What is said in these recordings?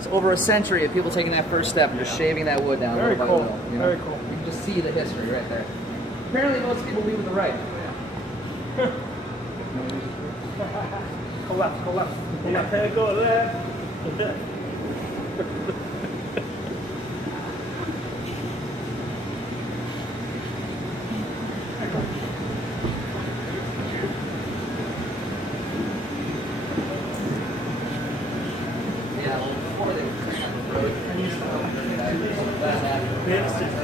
It's over a century of people taking that first step and just shaving that wood down. Very cool. Little, you know? Very cool. You can just see the history right there. Apparently, most people leave with the right. Go left, go left. Yeah, go left.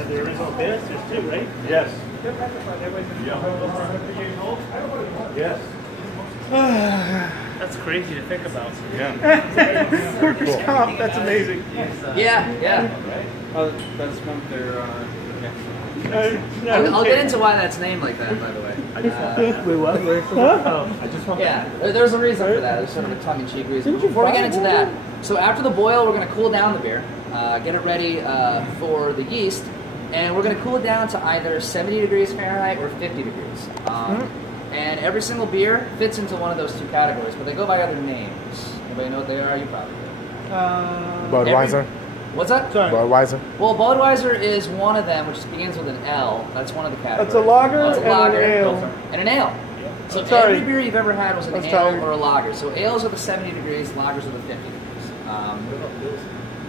The original banisters too, right? Yes. Yes. That's crazy to think about. Yeah. Workers' comp, that's amazing. Yeah, yeah. That's one of their I'll get into why that's named like that, by the way. Wait, what? I just want Yeah, there's a reason for that. There's sort of a tongue-in-cheek reason. Before we get into that, so after the boil, we're going to cool down the beer, get it ready for the yeast, and we're going to cool it down to either 70 degrees Fahrenheit or 50 degrees. And every single beer fits into one of those two categories, but they go by other names. Anybody know what they are? You probably do. Budweiser. What's that? Sorry. Budweiser. Well, Budweiser is one of them, which begins with an L. That's one of the categories. That's a lager That's a and lager an ale. and an ale. So Sorry. every beer you've ever had was an That's ale tired. or a lager. So ales are the 70 degrees, lagers are the 50 degrees.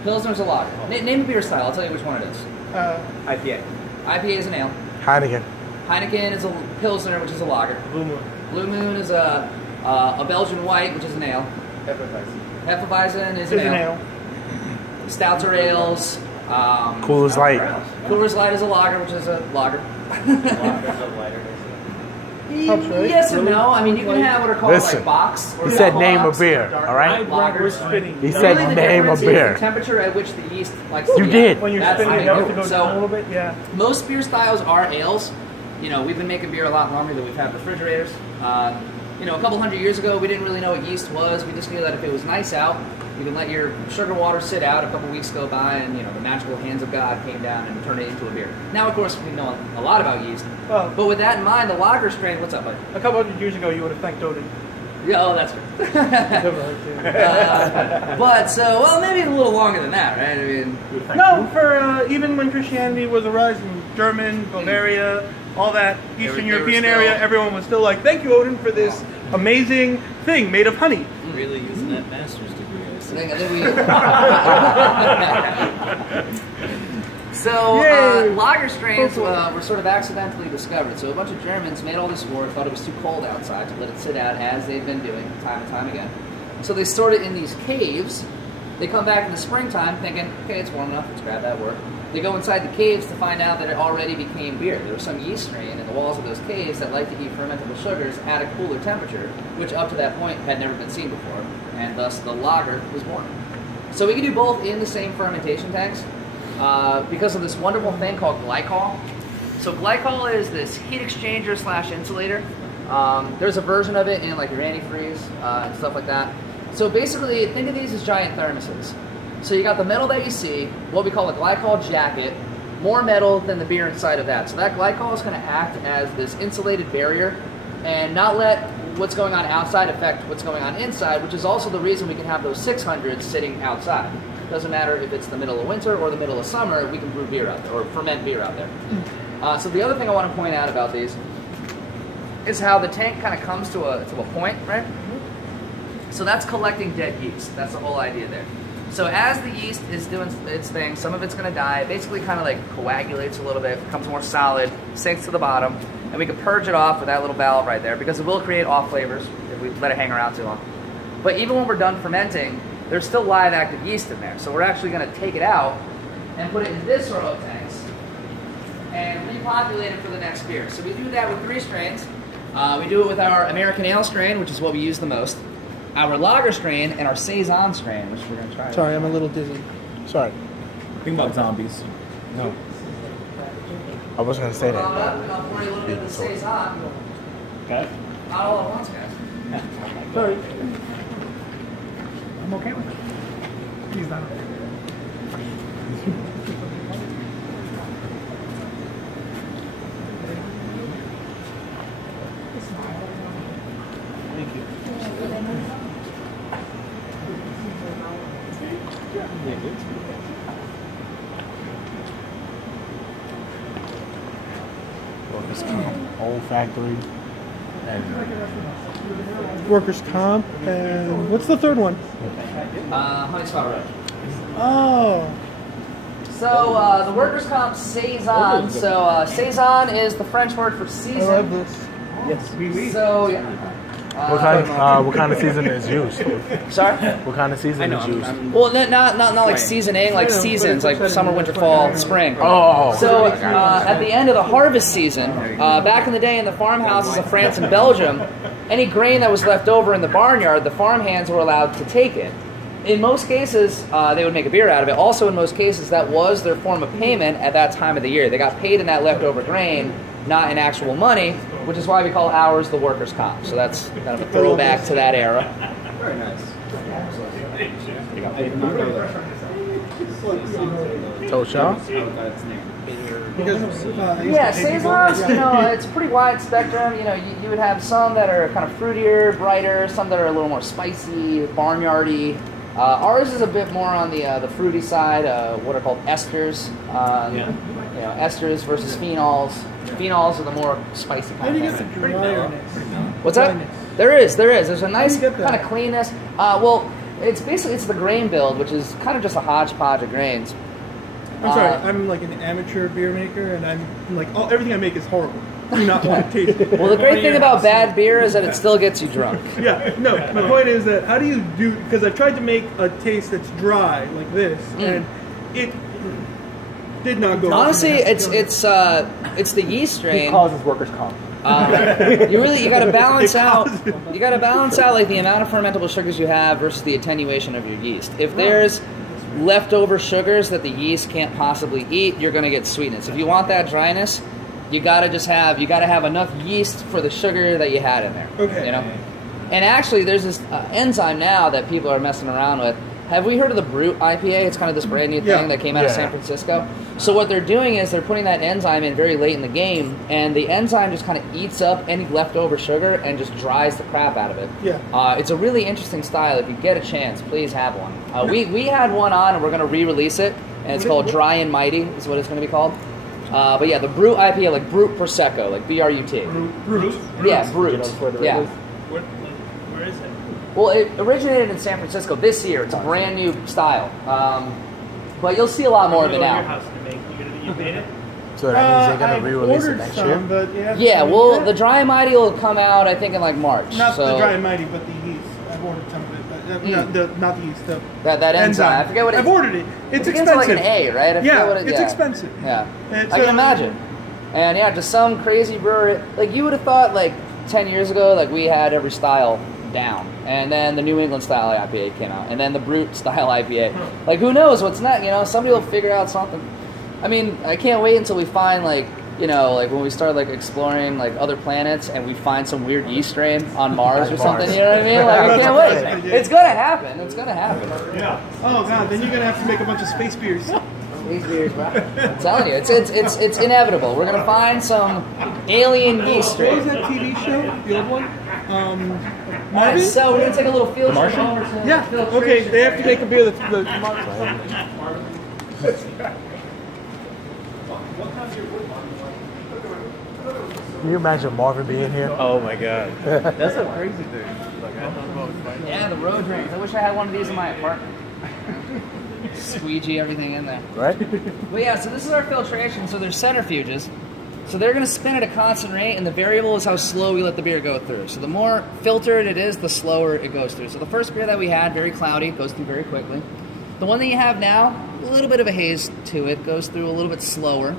Pilsner's a lager. Name a beer style. I'll tell you which one it is. IPA. IPA is an ale. Heineken. Heineken is a pilsner, which is a lager. Blue Moon. Blue Moon is a Belgian white, which is an ale. Hefeweizen. Hefeweizen is Is an an ale. ale. Stouts are ales. Coolers Light. Coors Light is a lager, which is a lager. Helps, right? Yes and no. I mean, you can have what are called Listen, like box. Or he said double name a hops, beer, dark all right? lagers. Spinning. He Really, said the name a difference is beer. the temperature at which the yeast likes You to did. When you're That's spinning, it how has you to do go it. down a So little bit. Yeah. most beer styles are ales. You know, we've been making beer a lot longer than we've had refrigerators. You know, a couple hundred years ago, we didn't really know what yeast was. We just knew that if it was nice out, you can let your sugar water sit out. A couple weeks go by, and you know the magical hands of God came down and turned it into a beer. Now, of course, we know a lot about yeast. Well, But with that in mind, the lager strain. What's up, bud? a couple hundred years ago, you would have thanked Odin. Yeah, oh, that's true. Never heard too. But so, well, maybe a little longer than that, right? I mean, No, for even when Christianity was arising, German, Bavaria, all that Eastern they were European still- area, everyone was still like, "Thank you, Odin, for this amazing thing made of honey." Really using that master's degree. I think we. So Yay. lager strains were sort of accidentally discovered. So a bunch of Germans made all this war, thought it was too cold outside to let it sit out, as they've been doing time and time again. So they stored it in these caves. They come back in the springtime thinking, okay, it's warm enough, let's grab that work. They go inside the caves to find out that it already became beer. There was some yeast strain in the walls of those caves that liked to eat fermentable sugars at a cooler temperature, which up to that point had never been seen before, and thus the lager was born. So we can do both in the same fermentation tanks because of this wonderful thing called glycol. So glycol is this heat exchanger / insulator. There's a version of it in like your antifreeze and stuff like that. So basically, think of these as giant thermoses. So you got the metal that you see, what we call a glycol jacket, more metal than the beer inside of that. So that glycol is going to act as this insulated barrier and not let what's going on outside affect what's going on inside, which is also the reason we can have those 600s sitting outside. Doesn't matter if it's the middle of winter or the middle of summer, we can brew beer out there, or ferment beer out there. So the other thing I want to point out about these is how the tank kind of comes to a point, right? So that's collecting dead yeast. That's the whole idea there. So as the yeast is doing its thing, some of it's going to die. It basically kind of like coagulates a little bit, becomes more solid, sinks to the bottom, and we can purge it off with that little valve right there because it will create off flavors if we let it hang around too long. But even when we're done fermenting, there's still live active yeast in there. So we're actually going to take it out and put it in this row of tanks and repopulate it for the next beer. So we do that with 3 strains. We do it with our American Ale strain, which is what we use the most, our lager strain, and our Saison strain, which we're going to try. Sorry, I'm a little dizzy. Sorry. Think about zombies. No. I wasn't going to say that. I'll pour you a little bit of the Saison. Okay. Not all at once, guys. Sorry. I'm okay with it. He's not. Thank you. Workers' comp, old factory, and Workers' comp, and what's the third one? Honey Spot Road. Oh, So the workers' comp saison. So saison is the French word for I love season. this. Yes. So yeah. what kind of seasoning is used? Sorry. What kind of seasoning is used? Well, not like seasoning, like seasons, like summer, winter, fall, spring. Oh. So at the end of the harvest season, back in the day in the farmhouses of France and Belgium, any grain that was left over in the barnyard, the farmhands were allowed to take it. In most cases, they would make a beer out of it. Also, in most cases, that was their form of payment at that time of the year. They got paid in that leftover grain, not in actual money, which is why we call ours the workers' comp. So that's kind of a throwback to that era. Very nice. Told y'all? Yeah, saisons, it's a pretty wide spectrum. You would have some that are kind of fruitier, brighter, some that are a little more spicy, barnyardy. Ours is a bit more on the fruity side, what are called esters. Esters versus phenols. Phenols are the more spicy kind of thing. What's that? There is. There's a nice kind of cleanness. It's the grain build, which is kind of just a hodgepodge of grains. I'm sorry, I'm like an amateur beer maker, and I'm like, everything I make is horrible. I do not want to taste it. Well, the great thing about bad beer is that it still gets you drunk. Yeah, no, my point is that how do you do, because I've tried to make a taste that's dry, like this, and it did not go. Honestly, it's the yeast strain. He causes workers' comp. You gotta balance out. You gotta balance out like the amount of fermentable sugars you have versus the attenuation of your yeast. If there's leftover sugars that the yeast can't possibly eat, you're gonna get sweetness. If you want that dryness, you gotta have enough yeast for the sugar that you had in there. Okay. And actually, there's this enzyme now that people are messing around with. Have we heard of the Brute IPA? It's kind of this brand new thing that came out of San Francisco. So what they're doing is they're putting that enzyme in very late in the game, and the enzyme just kind of eats up any leftover sugar and just dries the crap out of it. Yeah. It's a really interesting style. If you get a chance, please have one. We had one on, and we're going to re-release it, and it's called Dry and Mighty is what it's going to be called. But yeah, the Brute IPA, like Brute Prosecco, like B-R-U-T. Brute. Yeah, Brute. Yeah. Where is it? Well, it originated in San Francisco this year. It's a brand new style. But you'll see a lot more of it now. You made it? So that means they're gonna re-release it next year. But Yeah, well, the Dry and Mighty will come out, I think, in like March. not so the dry and mighty, but the yeast. I've ordered some of it. But, not the yeast. that enzyme. I forget what it is. I've ordered it. It's It begins expensive. with like an A, right? I forget what It's expensive. Yeah, It's, I can imagine. And yeah, just some crazy brewery. Like you would have thought, like 10 years ago, like we had every style down, and then the New England style IPA came out, and then the Brute style IPA. Like who knows what's next? Somebody will figure out something. I mean, I can't wait until we find like when we start like exploring like other planets and we find some weird yeast strain on Mars or something. You know what I mean? Like I can't wait. It's gonna happen. It's gonna happen. Yeah. Oh god, then you're gonna have to make a bunch of space beers. Space beers, bro. I'm telling you, it's inevitable. We're gonna find some alien yeast What was strain. that TV show? The old one? Marvin? So we're gonna take a little field trip Martian? over to Yeah. Okay, they have to make a beer that's the Can you imagine Marvin being here? Oh my god. That's a crazy thing. Like, I don't know. Yeah, the road rings. I wish I had one of these in my apartment. Squeegee everything in there. Right? But yeah, so this is our filtration. So there's centrifuges. So they're going to spin at a constant rate, and the variable is how slow we let the beer go through. So the more filtered it is, the slower it goes through. So the first beer that we had, very cloudy, goes through very quickly. The one that you have now, a little bit of a haze to it, goes through a little bit slower.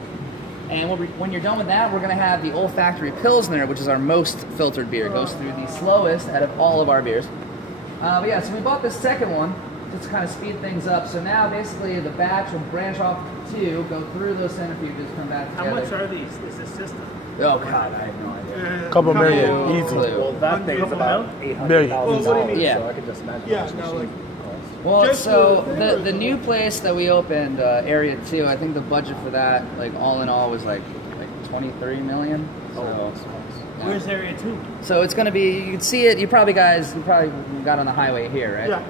And when you're done with that, we're going to have the olfactory Pilsner, which is our most filtered beer. It goes through the slowest out of all of our beers. But yeah, so we bought this second one just to kind of speed things up. So now basically the batch will branch off two, go through those centrifuges, come back together. How much are these? Is this system? Oh god, I have no idea. Couple million, No easy. clue. Well, that thing's about Million. Well, what do you mean? Yeah. So I could just imagine. Yeah, no, like Well, Just so the- the new place that we opened, Area 2, I think the budget for that, like all in all, was like 23 million. So, Where's Area 2? so it's going to be, you can see it, you probably got on the highway here, right? Yeah.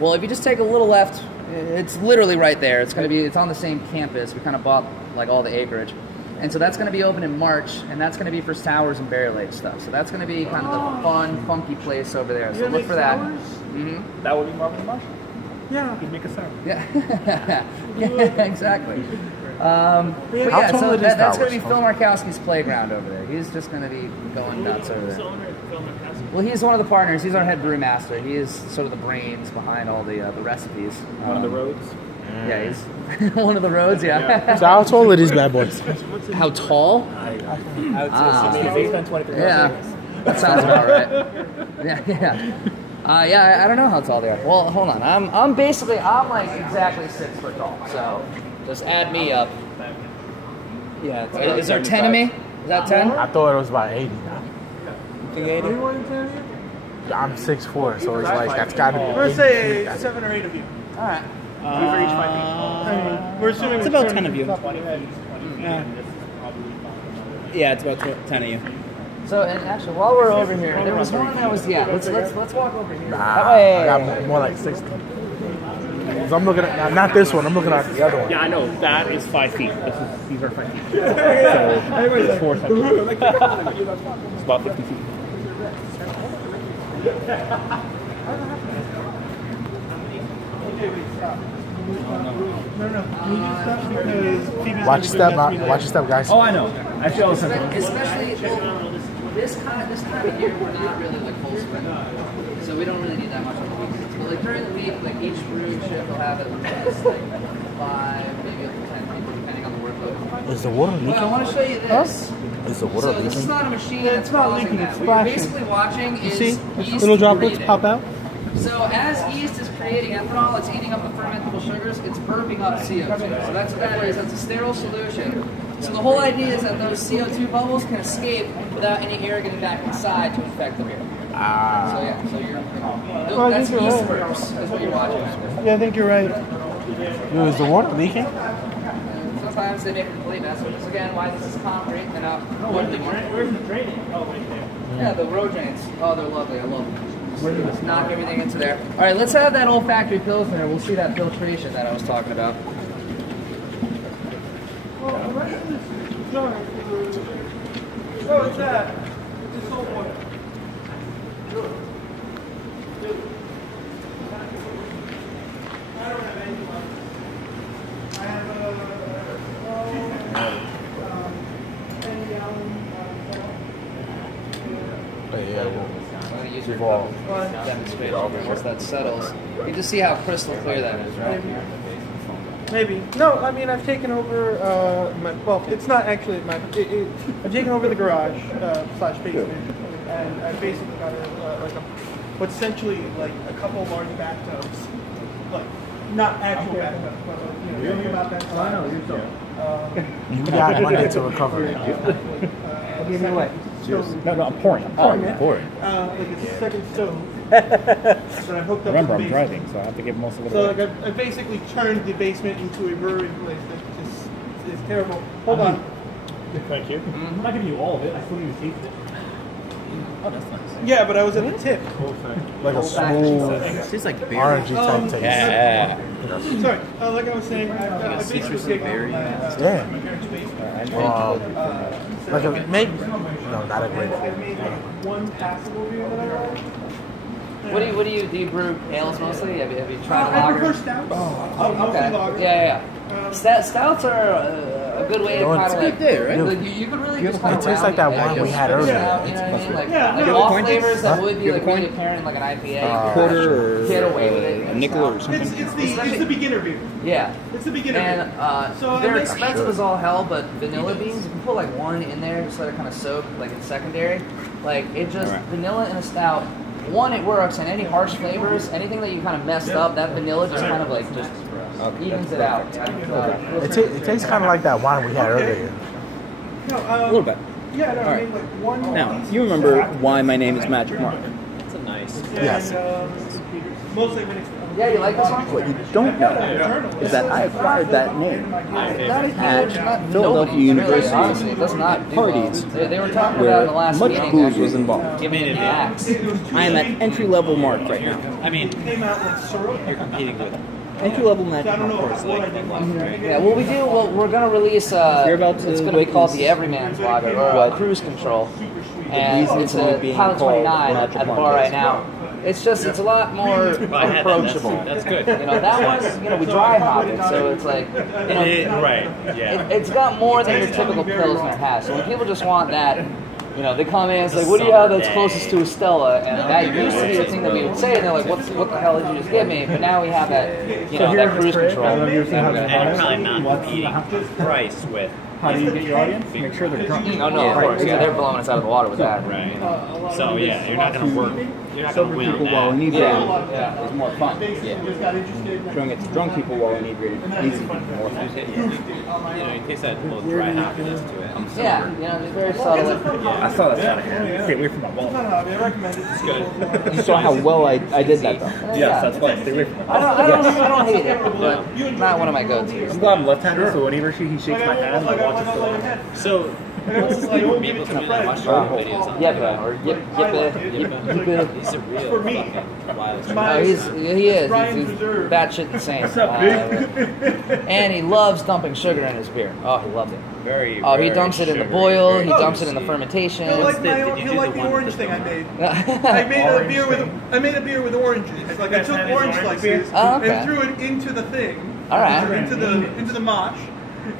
Well, if you just take a little left It's literally right there. It's going to be. It's on the same campus. We kind of bought like all the acreage, and so that's going to be open in March, and that's going to be for sours and Bear Lake stuff. So that's going to be kind of the fun, funky place over there. So look for that. Mm-hmm. That would be Marvin and Marshall. Yeah. You'd make a sound. Yeah. Yeah, exactly. But yeah, tall so is that's going to Towers? be Phil Markowski's playground over there. He's just going to be going nuts over Who's the there. owner of Phil Markowski? Well, he's one of the partners. He's our head brewmaster. He is sort of the brains behind all the recipes. One of the roads. Yeah, he's one of the roads. Yeah. So how tall are these bad boys? How tall? I would say based on 20%. Yeah, that sounds about right. Yeah. Yeah, I don't know how tall they are. Well, hold on. I'm like exactly 6 foot tall. So just add me up. Yeah. Is there 10 of me? Is that 10? I thought it was about 80. Think 80? I'm 6'4", so it's like that's got to be. Let's say 7 or 8 of you. All right. We've reached 5 feet. I mean, we're assuming It's about 10 of you. Yeah, it's about 10 of you. So, and actually, while we're over here, there was one that was Let's walk over here. I got more like 60. 'Cause I'm looking at not this one. I'm looking at the other one. Yeah, I know. That is 5 feet. These are 5 feet. So, it's 4 centimeters. It's about 50 feet. Watch your step, guys. Oh, I know. I feel the same. Especially this kind of year, we're not really like full sprint, so we don't really need that much on the weekends. But like during the week, like each brew shift will have at least like 5, maybe up to 10 people, depending on the workload. Is the water leaking? Well, I want to show you this. Is the water So this is leaking? not a machine. Yeah, that's it's not causing leaking, that. it's What you're splashing. basically watching is See? yeast Little droplets breathing. pop out. So as yeast is creating ethanol, it's eating up the fermentable sugars, it's burping up CO2. So that's what that is. That's a sterile solution. So the whole idea is that those CO2 bubbles can escape without any air getting back inside to infect the beer. So yeah, so you're that's yeast burps is what you're watching. Yeah, I think you're right. Dude, is the water leaking? Sometimes they make a complete mess, which is again why this is concrete and not wood anymore. Where's the draining? Oh, right there. Yeah, the road drains. Oh, they're lovely. I love them. Just knock everything into there. All right, let's have that olfactory Pilsner. We'll see that filtration that I was talking about. Oh, it's that. It's salt water. I don't have any one. I have Yeah. Use your ball. Demonstrate once that settles. You just see how crystal clear that is, right? maybe. No, I mean, I've taken over well, it's not actually I've taken over the garage slash basement, and I've basically got what's essentially like a couple large bathtubs, like not actual bathtubs, but something about that size. I know you're You got Monday to recover. I'll give you away. No, I'm pouring. Pouring. Pouring. Like a second stove that I hooked up. Remember, to the I'm basement. driving, so I have to give most of it So away. like I basically turned the basement into a brewery place that just is terrible. Hold on. Thank you. I'm not giving you all of it. I still need to taste it. Oh, that's nice. Yeah, but I was at the tip. Like a smooth Tastes like beer. orangey type taste. Yeah. Sorry, like I was saying, I basically taken Yeah. my parents' basement. Like a maybe. No, not a grape. I made like one passable beer that I like. What do you brew ales mostly? Have you tried I lager? prefer stouts. Mostly Okay. lager. Yeah. Stouts are a good way to kind of like. right? You could really just kind It of tastes like that wine we had earlier. You know what I mean? Like, Yeah, like no, off coin flavors that Huh? would be like really apparent in like an IPA. Quarter or Get away with it. a nickel or something. It's the beginner beer. Yeah. It's the beginner And beer. So they're I make- expensive as all hell, but vanilla beans, if you put like one in there, just let it kind of soak, like in secondary, like it just, Right. vanilla in a stout, one, it works, and any harsh flavors, anything that you kind of messed up, that vanilla just kind of like just evens it out. It tastes kind of like that wine we had earlier. No, A little bit. Yeah, no, I Alright. mean like one. Now, you remember why my name is Magic Mark. Yes. Mostly when it's. Yeah, you like this one? What you don't know is that I acquired that name Not a huge, at not, Philadelphia nobody really, University honestly, it does not do well. parties They were talking about in the where last much meeting. booze actually, was involved. Giving it max. I am at entry level Mark right now. Came out with syrup. You're competing with Entry-level magic, of course, like right? Yeah, well, we're going to release, You're about to it's going to be called the Everyman's Lager, or Cruise Control. And reason it's for a it being Pilot called 29 at the bar right now. It's just, it's a lot more approachable. That's good. You know, that one's, you know, we dry hop it, so it's like, you know, Right, yeah. it's got more than your typical Pilsner has. So when people just want that, you know, they come in, it's like, what do you have that's closest to a Stella? And that used to be the thing that we would say, and they're like, what the hell did you just give me? But now we have that, you know, that cruise control. And you're probably not competing price with. How do you get your audience? Make sure they're drunk. Oh, no, of course. Yeah, they're blowing us out of the water with that. Right. So, yeah, you're not going to work. You're not going to win people while that. inebriated Yeah. is more fun. Yeah. Showing it to drunk people while inebriated is easy, more fun. You know, in case that little dry hoppiness to it. Yeah, you know, it's very subtle. I saw that kind of hair. Stay away from my wallet. I recommend it. It's good. You saw how well I did that, though. Yeah. That's why. Stay away from my I don't hate it, but not one of my go-tos. I'm glad I'm left-handed, so whenever he shakes my hand, I watch it for So, what's like me looking at mushroom videos on Yippa, or Yippa. He's a real fucking wild. Oh, he is. He's batshit insane. And he loves dumping sugar in his beer. Oh, he loves it. Very. Oh, he dumps it in the boil. He dumps it in the fermentation. He'll like, Did you he'll do like the the one orange with thing the- I made. I made a beer with oranges. Like I took orange slices Oh, okay. and threw it into the thing. All right. Into the mosh,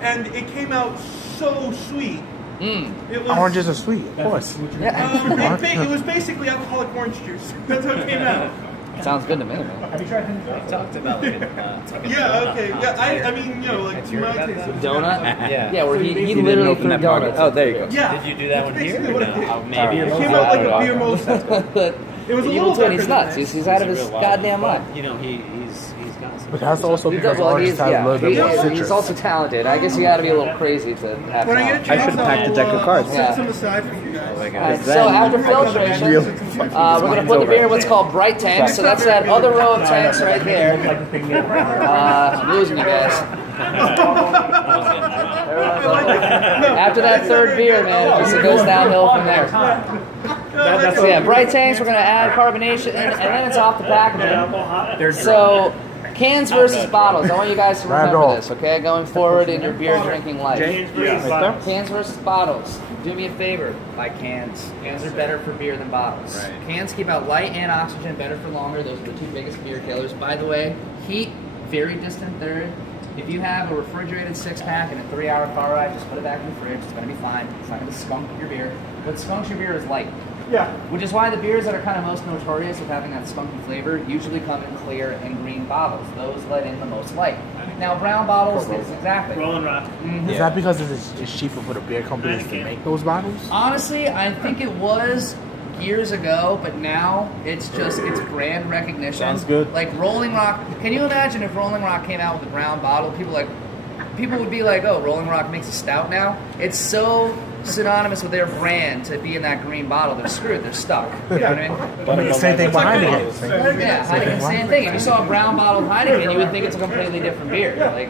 and it came out so sweet. It was, Oranges are sweet, of course. Yeah. it was basically alcoholic orange juice. That's how it came out. Sounds good to me, man. We talked about like taking Yeah. Okay. Yeah. I mean, you know, like That's your my method? taste. Donut? Yeah. Yeah, where he didn't literally open threw that pocket. donuts. Oh, there you go. Yeah. Did you do that one That's here? basically Or what it did. no? Maybe. It came out like a beer most. But It was a evil little twin, he's darker than nuts. this. He's out of his He's a real goddamn wild- mind. You know, he's got some. But that's also because Well, oranges has a little bit more citrus. he's also talented. I guess you got to be a little crazy to have When I get a talent. chance, should've packed a deck of cards. Set some aside for you guys. All right, so after filtration, we're going to put the beer in what's called bright tanks. So that's that other row of tanks right there. I'm losing you guys. After that third beer, man, it goes downhill from there. So yeah, bright tanks, we're going to add carbonation, and then it's off the packaging. So cans versus bottles. I want you guys to remember this, okay? Going forward in your beer drinking life. Cans versus bottles. Do me a favor, buy cans. Cans are better for beer than bottles. Right. Cans keep out light and oxygen better for longer. Those are the two biggest beer killers. By the way, heat, very distant third. If you have a refrigerated 6-pack and a 3-hour car ride, just put it back in the fridge. It's going to be fine. It's not going to skunk your beer. What skunks your beer is light. Yeah. Which is why the beers that are kind of most notorious of having that skunky flavor usually come in clear and green bottles. Those let in the most light. Now, brown bottles is exactly. Rolling Rock. Is that because it's cheaper for the beer companies to make those bottles? Honestly, I think it was years ago, but now it's brand recognition. Sounds good. Like Rolling Rock. Can you imagine if Rolling Rock came out with a brown bottle? People would be like, "Oh, Rolling Rock makes a stout now." It's so synonymous with their brand to be in that green bottle. They're screwed. They're stuck. You know what I mean? Same thing behind it. Yeah, Heineken, same thing. If you saw a brown bottle of Heineken, you would think it's a completely different beer. Like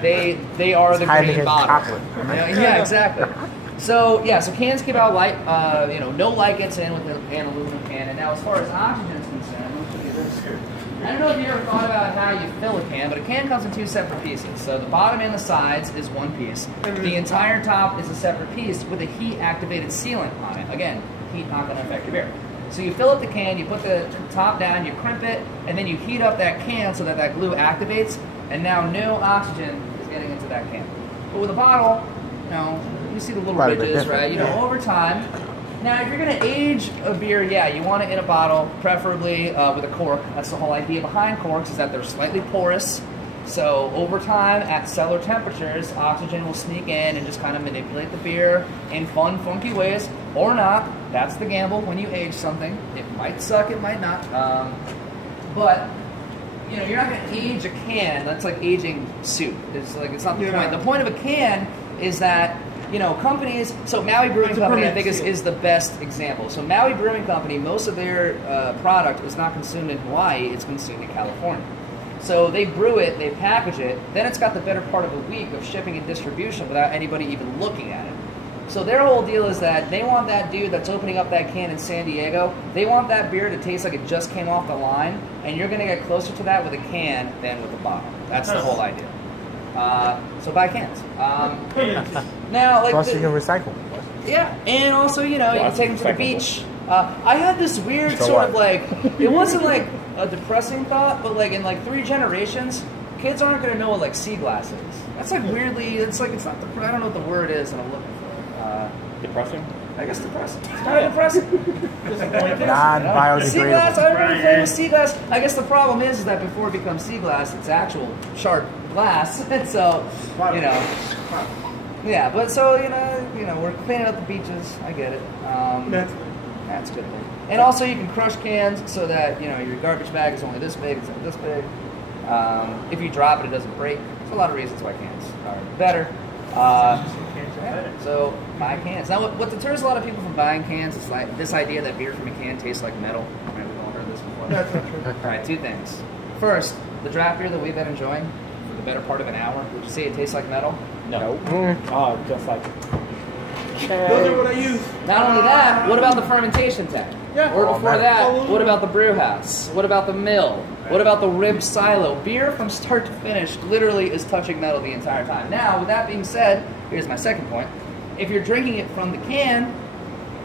they are the green Heineken bottle. chocolate. Yeah, exactly. So yeah, so cans keep out light. No light gets in with an aluminum can. And now, as far as oxygen is concerned, I'm gonna show you this. I don't know if you ever thought about how you fill a can, but a can comes in 2 separate pieces. So the bottom and the sides is one piece. The entire top is a separate piece with a heat-activated sealant on it. Again, heat not going to affect your beer. So you fill up the can, you put the top down, you crimp it, and then you heat up that can so that glue activates, and now no oxygen is getting into that can. But with a bottle, you see the little Quite a bit ridges, different. right? Over time. Now, if you're going to age a beer, yeah, you want it in a bottle, preferably with a cork. That's the whole idea behind corks, is that they're slightly porous. So over time, at cellar temperatures, oxygen will sneak in and just kind of manipulate the beer in fun, funky ways, or not. That's the gamble when you age something. It might suck, it might not. But you're not going to age a can. That's like aging soup. It's not the point. The point of a can is that companies. So Maui Brewing Company, I think, is the best example. So Maui Brewing Company, most of their product is not consumed in Hawaii; it's consumed in California. So they brew it, they package it, then it's got the better part of a week of shipping and distribution without anybody even looking at it. So their whole deal is that they want that dude that's opening up that can in San Diego, they want that beer to taste like it just came off the line, and you're going to get closer to that with a can than with a bottle. That's the whole idea. So buy cans. Now, like, Plus, you can recycle. yeah, and also, you know, you can take them to the beach. I had this weird So sort what? of like, it wasn't like a depressing thought, but like in like 3 generations, kids aren't going to know what like sea glass is. That's like weirdly, it's like, it's not, I don't know what the word is that I'm looking for. Depressing? I guess depressing. It's kind of depressing. Non-biodegradable. Sea glass, I remember playing with sea glass. I guess the problem is that before it becomes sea glass, it's actual sharp glass. And so, you know. Yeah, but so, you know, we're cleaning up the beaches. I get it. That's good. And also you can crush cans so that, you know, your garbage bag is only this big, it's only this big. If you drop it, it doesn't break. There's a lot of reasons why cans are better. So buy cans. Now, what deters a lot of people from buying cans is like this idea that beer from a can tastes like metal. Right, we've all heard this before. That's not true. All right, 2 things. First, the draft beer that we've been enjoying for the better part of an hour, would you say it tastes like metal? No. Oh, just like. Those are what I use. Not only that, what about the fermentation tank? Yeah. Or before man. that, what about the brew house? What about the mill? What about the rib silo? Beer from start to finish literally is touching metal the entire time. Now, with that being said, here's my second point. If you're drinking it from the can,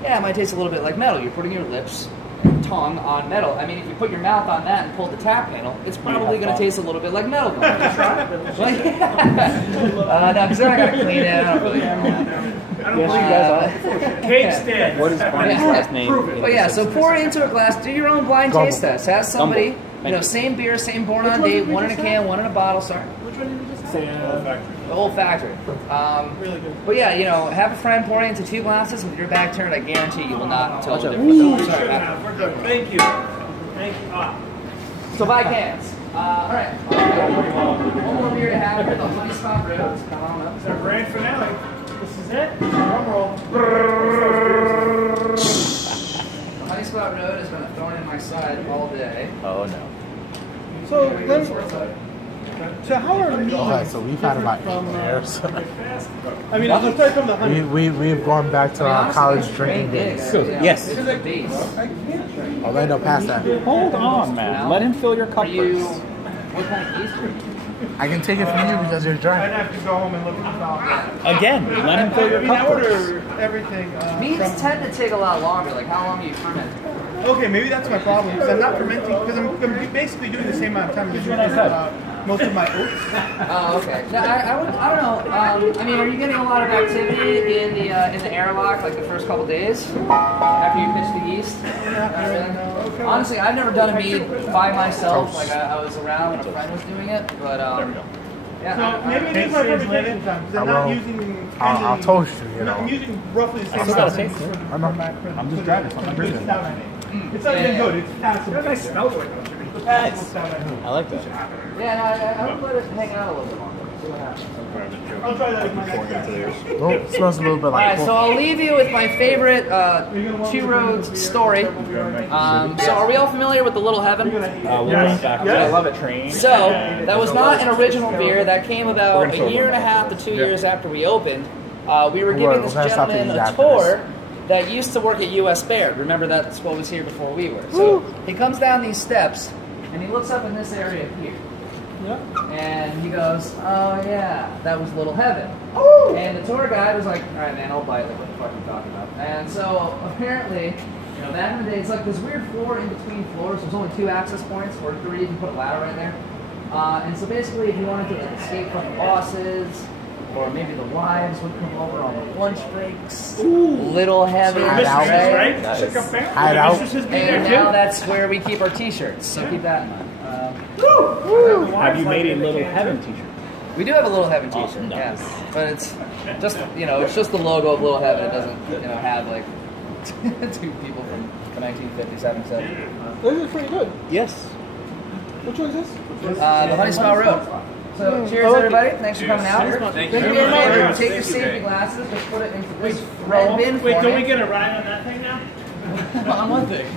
yeah, it might taste a little bit like metal. You're putting your lips and tongue on metal. I mean, if you put your mouth on that and pull the tap handle, it's probably going to taste a little bit like metal. No, because then I got to clean it. I don't really know. I don't believe you guys are. Cake stand. What is Barney's last name? But yeah, so pour it into a glass. Do your own blind Gumbo. taste test. Have somebody, Thank you. same beer, same born on one date, did we one in a just can, have? one in a bottle. Sorry, Which one did you just have? the whole factory. Really good. But yeah, have a friend pour it into 2 glasses with your back turned. I guarantee you will not tell the difference. Sorry, Matt. We're good. Thank you. Thank you. So buy cans. All right. One more beer to have here. The Honey Spot Road. Come on up. It's our grand finale. This is it. Drum roll. The Honey Spot Road has been a thorn in my side all day. Oh no. So, so how are we? Alright, so we've had about 8 years. I mean, let's start from the honey. We've gone back to our college drinking days. Yes. This is a base. I can't drink. Orlando passed that. Hold on, man. Let him fill your cup Are you? first. What kind of yeast are you? I can take it from you because you're I'd dry. have to go home and look at the file. Again, let him fill your I cup first. order everything. Meats tend to take a lot longer. Like, how long do you ferment? Okay, maybe that's my problem because I'm not fermenting because I'm basically doing the same amount of time as what I said. most of my oats. Oh, okay. No, I don't know. I mean, are you getting a lot of activity in the airlock like the first couple days after you pitch the yeast? Not really. Honestly, I've never done a mead by myself. Like I was around when a friend was doing it, but yeah. So maybe it is my fermentation time because I'm not using. I'll toast you, I'm using roughly the same still amount. gotta taste it. I'm just driving, so I'm not drinking. It's not even good. It's passable. Nice smell to it. Nice. I like that. Yeah, no, I would let it hang out a little bit longer. See what happens. I'll try that with my next guy. Oh, it smells a little bit All like right, so I'll leave you with my favorite Two Roads story. So are we all familiar with the Little Heaven? I love it. Train. So, that was not an original beer. That came about a year and a half to 2 years after we opened. We were giving this We're gonna stop gentleman these a after tour that used to work at US Baird. Remember, that's what was here before we were. So, he comes down these steps, and he looks up in this area here. And he goes, oh yeah, that was Little Heaven. And the tour guide was like, all right, man, I'll bite. Like, what the fuck are you talking about? And so, apparently, back in the day, it's like this weird floor in between floors. There's only 2 access points, or 3. You can put a ladder right there. And so basically, if you wanted to like, escape from the bosses, or maybe the wives would come over on the lunch breaks. Little Heaven, Hide out. Right? Hide out. And now that's where we keep our t-shirts, so keep that in mind. Have you made a Little Heaven t-shirt? We do have a Little Heaven t-shirt, Awesome. yes. But it's just, it's just the logo of Little Heaven. It doesn't, have like 2 people from the 1957 set. This is pretty good. Yes. Which one is this? The Honey Smell Road. So cheers, everybody. Thanks for coming out. Thank you very much. Take your safety glasses, just put it into this red bin Wait, for don't me. we get a ride on that thing now? On one thing.